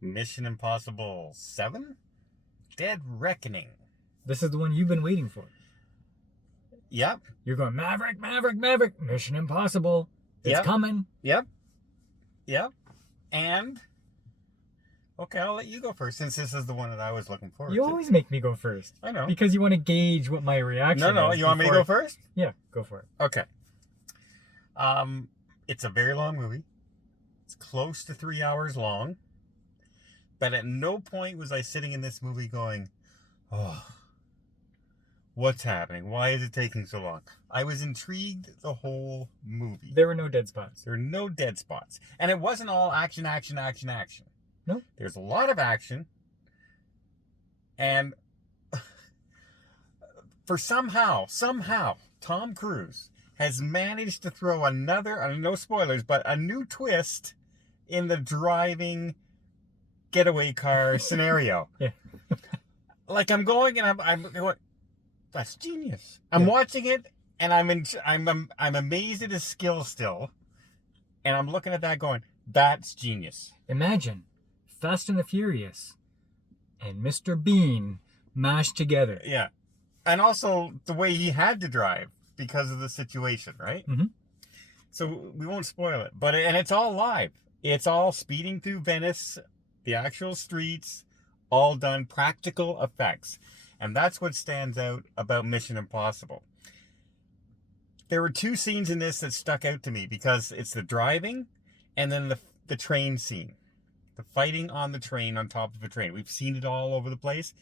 Mission Impossible 7? Dead Reckoning. This is the one you've been waiting for. Yep. You're going, Maverick, Maverick, Maverick. Mission Impossible. It's coming. Yep. And, okay, I'll let you go first, since this is the one that I was looking forward to. You always make me go first. I know. Because you want to gauge what my reaction is. No, you want me to go first? Yeah, go for it. Okay. It's a very long movie. It's close to 3 hours long. But at no point was I sitting in this movie going, oh, what's happening? Why is it taking so long? I was intrigued the whole movie. There were no dead spots. There were no dead spots. And it wasn't all action. No? There's a lot of action. And for somehow, Tom Cruise has managed to throw another, no spoilers, but a new twist in the driving getaway car scenario. Yeah. Like I'm going and I'm going, that's genius. I'm watching it and I'm amazed at his skill still. And I'm looking at that going, that's genius. Imagine Fast and the Furious and Mr. Bean mashed together. Yeah. And also the way he had to drive because of the situation, right? Mm-hmm. So we won't spoil it. And it's all live. It's all speeding through Venice, the actual streets, all done practical effects. And that's what stands out about Mission Impossible. There were two scenes in this that stuck out to me because it's the driving and then the train scene. The fighting on the train, on top of a train. We've seen it all over the place.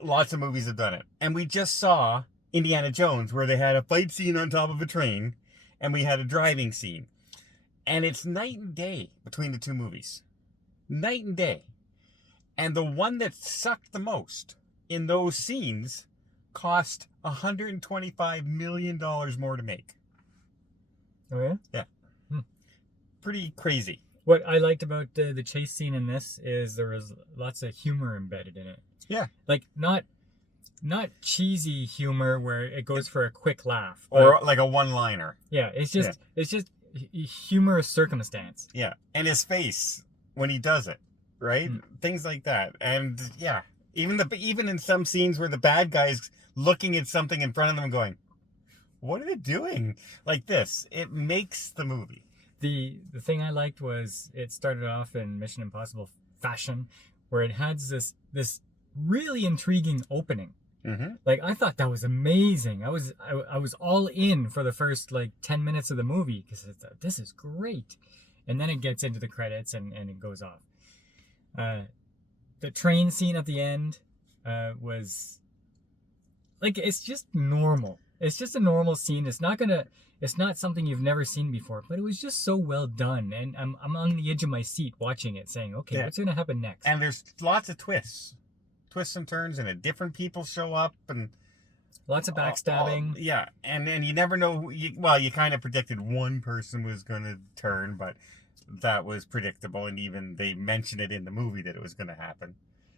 Lots of movies have done it. And we just saw Indiana Jones where they had a fight scene on top of a train and we had a driving scene. And it's night and day between the two movies. Night and day. And the one that sucked the most in those scenes cost $125 million more to make. Oh, yeah? Yeah. Hmm. Pretty crazy. What I liked about the chase scene in this is there was lots of humor embedded in it. Yeah. Like, not cheesy humor where it goes for a quick laugh. Or like a one-liner. Yeah, it's just humorous circumstance. Yeah. And his face when he does it, right? Things like that. And yeah, even in some scenes where the bad guy's looking at something in front of them and going, what are they doing? Like this. It makes the movie. The thing I liked was it started off in Mission Impossible fashion where it had this really intriguing opening. Mm-hmm. Like, I thought that was amazing. I was all in for the first 10 minutes of the movie because this is great. And then it gets into the credits and it goes off. The train scene at the end was like, it's just normal. It's just a normal scene. It's not something you've never seen before, but it was just so well done. And I'm on the edge of my seat watching it saying, okay, what's going to happen next? And there's lots of twists and turns, and different people show up, and lots of backstabbing. Yeah, and you never know. You kind of predicted one person was going to turn, but that was predictable, and even they mentioned it in the movie that it was going to happen.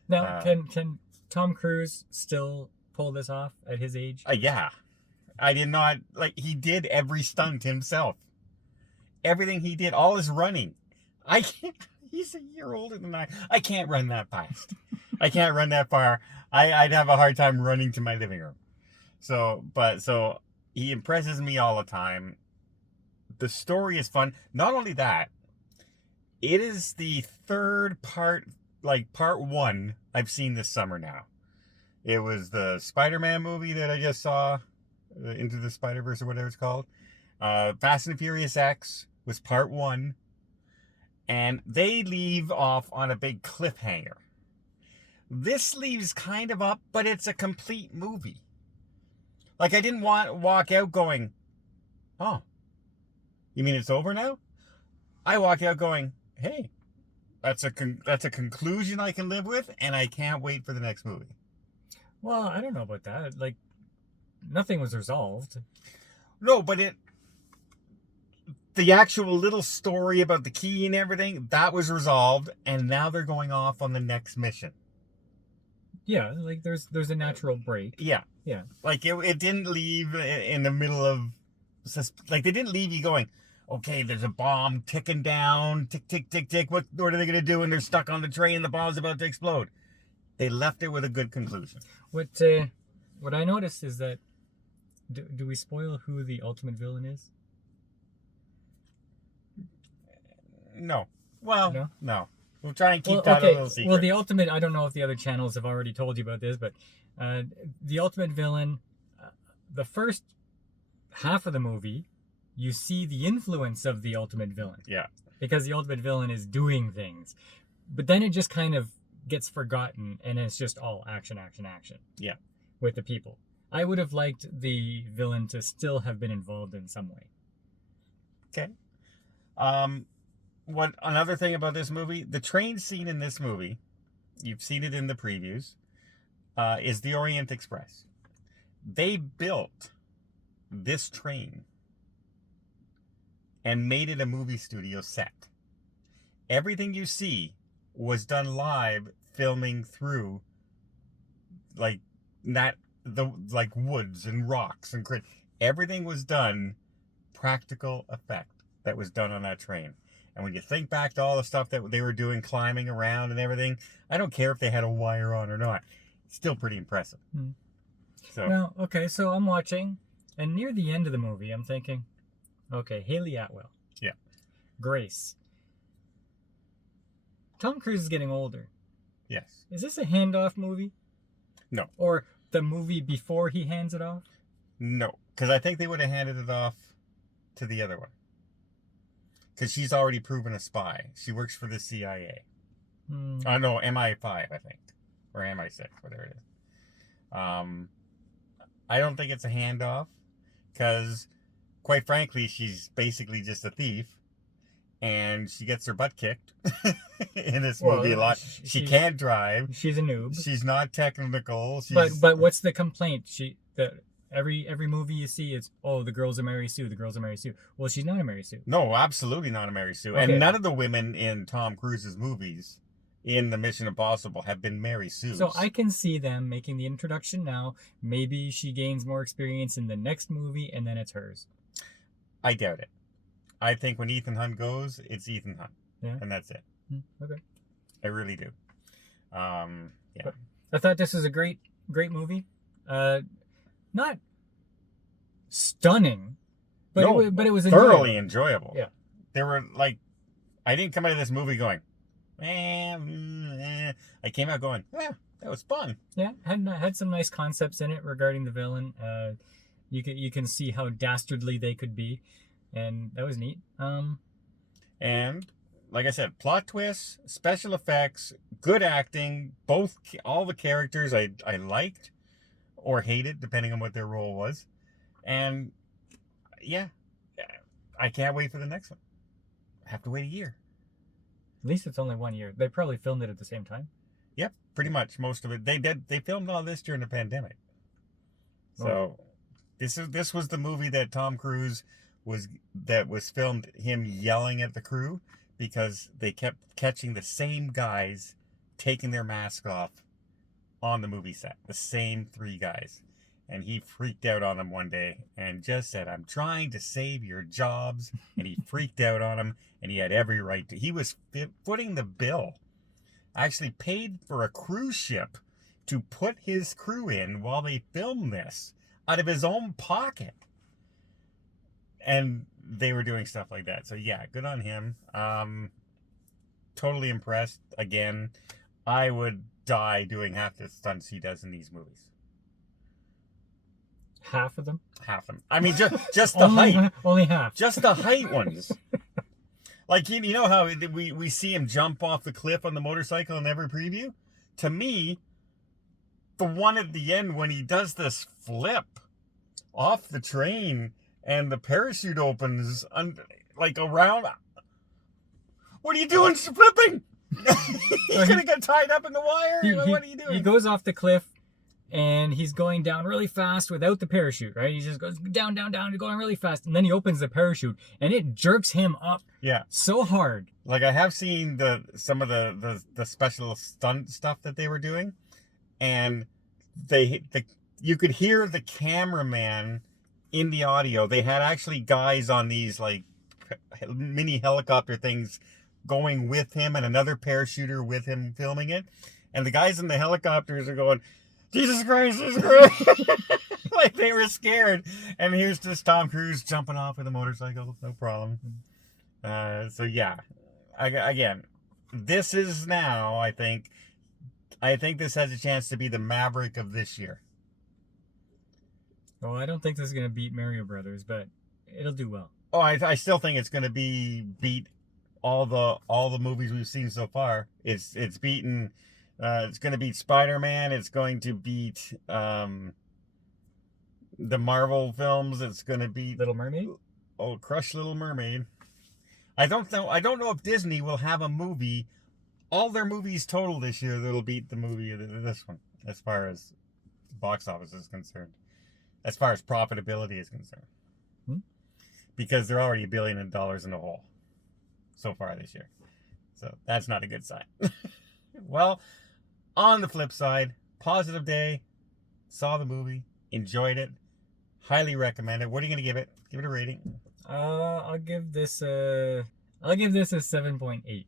Now, can Tom Cruise still pull this off at his age? Yeah. I did not, he did every stunt himself. Everything he did, all his running. I can't, he's a year older than I can't run that fast. I can't run that far. I'd have a hard time running to my living room. So he impresses me all the time. The story is fun. Not only that, it is the third part, part one I've seen this summer now. It was the Spider-Man movie that I just saw. Into the Spider-Verse or whatever it's called. Fast and Furious X was part one. And they leave off on a big cliffhanger. This leaves kind of up, but it's a complete movie. I didn't walk out going, oh, you mean it's over now? I walked out going, hey, that's a conclusion I can live with, and I can't wait for the next movie. Well, I don't know about that. Nothing was resolved. No, but the actual little story about the key and everything, that was resolved, and now they're going off on the next mission. Yeah, there's a natural break. Yeah. Yeah. It didn't leave in the middle of, they didn't leave you going, okay, there's a bomb ticking down, tick, tick, tick, tick. What are they going to do when they're stuck on the train? The bomb's about to explode. They left it with a good conclusion. What I noticed is that, do we spoil who the ultimate villain is? No. Well, no. We'll try and keep that a little secret. Well, the ultimate, I don't know if the other channels have already told you about this, but the ultimate villain, the first half of the movie, you see the influence of the ultimate villain. Yeah. Because the ultimate villain is doing things. But then it just kind of gets forgotten, and it's just all action, action, action. Yeah. With the people. I would have liked the villain to still have been involved in some way. Okay. Another thing about this movie, the train scene in this movie, you've seen it in the previews, is the Orient Express. They built this train and made it a movie studio set. Everything you see was done live, filming through woods and rocks and everything was done practical effect that was done on that train. And when you think back to all the stuff that they were doing, climbing around and everything, I don't care if they had a wire on or not. It's still pretty impressive. So now, okay, so I'm watching, and near the end of the movie, I'm thinking, okay, Hailey Atwell. Yeah. Grace. Tom Cruise is getting older. Yes. Is this a handoff movie? No. Or the movie before he hands it off? No, because I think they would have handed it off to the other one. Because she's already proven a spy. She works for the CIA. No, MI5, I think. Or MI6, whatever it is. I don't think it's a handoff. Because, quite frankly, she's basically just a thief. And she gets her butt kicked in this movie a lot. She can't drive. She's a noob. She's not technical. But what's the complaint? Every movie you see is, oh, the girls are Mary Sue. The girls are Mary Sue. Well, she's not a Mary Sue. No, absolutely not a Mary Sue. Okay. And none of the women in Tom Cruise's movies in the Mission Impossible have been Mary Sue's. So I can see them making the introduction now. Maybe she gains more experience in the next movie, and then it's hers. I doubt it. I think when Ethan Hunt goes, it's Ethan Hunt. Yeah. And that's it. Okay. I really do. Yeah. But I thought this was a great movie. Not stunning, but it was thoroughly enjoyable. Yeah. There were I didn't come out of this movie going, I came out going, yeah, that was fun. Yeah, had some nice concepts in it regarding the villain. You can see how dastardly they could be, and that was neat. And like I said, plot twists, special effects, good acting. All the characters I liked or hated, depending on what their role was. And yeah, I can't wait for the next one. I have to wait a year. At least it's only 1 year. They probably filmed it at the same time. Yep, pretty much most of it. They filmed all this during the pandemic. So this was the movie that Tom Cruise was filmed him yelling at the crew because they kept catching the same guys taking their mask off on the movie set. The same 3 guys. And he freaked out on them one day and just said, I'm trying to save your jobs. And he freaked out on them, and he had every right to. He was footing the bill. Actually paid for a cruise ship to put his crew in while they filmed this out of his own pocket. And they were doing stuff like that. So yeah, good on him. Totally impressed. Again, I would die doing half the stunts he does in these movies. Half of them? Half of them. I mean, just the height. Only half. Just the height ones. Like, you know how we see him jump off the cliff on the motorcycle in every preview? To me, the one at the end when he does this flip off the train and the parachute opens around. What are you doing flipping? He's going to get tied up in the wire? What are you doing? He goes off the cliff. And he's going down really fast without the parachute, right? He just goes down, going really fast. And then he opens the parachute, and it jerks him up so hard. Like, I have seen some of the special stunt stuff that they were doing. And you could hear the cameraman in the audio. They had actually guys on these, mini helicopter things going with him and another parachuter with him filming it. And the guys in the helicopters are going, Jesus Christ, Jesus Christ. Like they were scared. And here's just Tom Cruise jumping off with a motorcycle. No problem. So yeah, again, this is now, I think this has a chance to be the Maverick of this year. Well, I don't think this is going to beat Mario Brothers, but it'll do well. Oh, I still think it's going to beat all the movies we've seen so far. It's beaten. It's going to beat Spider-Man. It's going to beat the Marvel films. It's going to beat Little Mermaid. Oh, Crush Little Mermaid. I don't know if Disney will have a movie, all their movies total this year, that'll beat the movie of this one, as far as box office is concerned, as far as profitability is concerned. Because they're already $1 billion in the hole so far this year. So that's not a good sign. Well, on the flip side, positive day, saw the movie, enjoyed it, highly recommend it. What are you going to give it? Give it a rating. I'll give this a 7.8.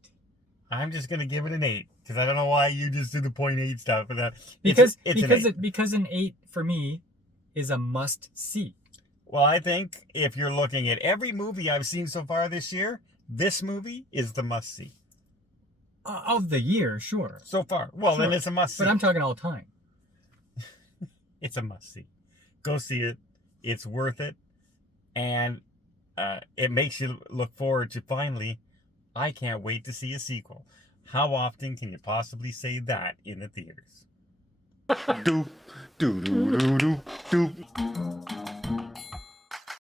I'm just gonna give it an 8 because I don't know why you just do the 0.8 stuff for that. Because an 8 for me is a must see. Well, I think if you're looking at every movie I've seen so far this year, this movie is the must see. Of the year, sure. So far. Well, Sure. then it's a must see. But I'm talking all time. It's a must see. Go see it. It's worth it. And it makes you look forward to finally, I can't wait to see a sequel. How often can you possibly say that in the theaters? Doop, doo doo doo doo doop.